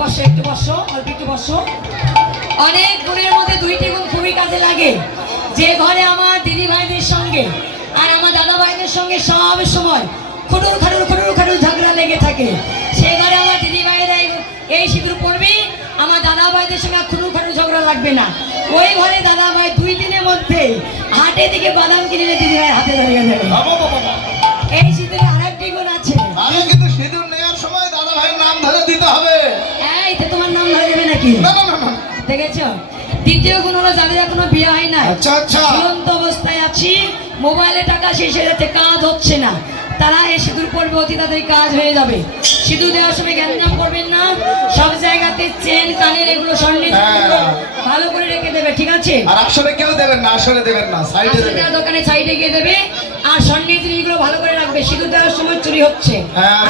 বসো, একটু বসো, অল্প একটু বসো। অনেক গুণের মধ্যে দুইটি গুণ খুবই কাজে লাগে। যে ঘরে আমার দিদি ভাইদের সঙ্গে আর আমার দাদা ভাইদের সঙ্গে সব সময় খুটুর খাটুর খুটুর খাটুর ঝগড়া লেগে থাকে। সে ঘরে আমার দিদি ভাইরা এই- সিঁদুর পড়বে আমার দাদা ভাইদের সঙ্গে খুটুর খাটুর ঝগড়া লাগবে না। ওই ঘরে দাদা ভাই দুই দিনের মধ্যে হাটে দিকে বাদাম কিনে দিদি ভাই হাতে ধরে যাবে দ্বিতীয় গুণ হলো যাদের এখনও বিয়ে হয় না আচ্ছা আচ্ছা। অবস্থায় আছি মোবাইলে টাকা শেষ হয়ে যাচ্ছে কাজ হচ্ছে না। তারা এই সিঁদুর পড়বে অতি তাদের কাজ হয়ে যাবে। সিঁদুর দেওয়ার সময় গ্যাঞ্জাম করবেন না। সব জায়গাতে চেন কানের এগুলো হ্যাঁ। ভালো করে রেখে দেবে ঠিক আছে? আর আসলে কেউ দেবেন না আসলে দেবেন না সাইডে দেবেন। দোকানে সাইডে গিয়ে দেবে। আর জিনিসগুলো ভালো করে রাখবে। সিঁদুর দেওয়ার সময় চুরি হচ্ছে। হ্যাঁ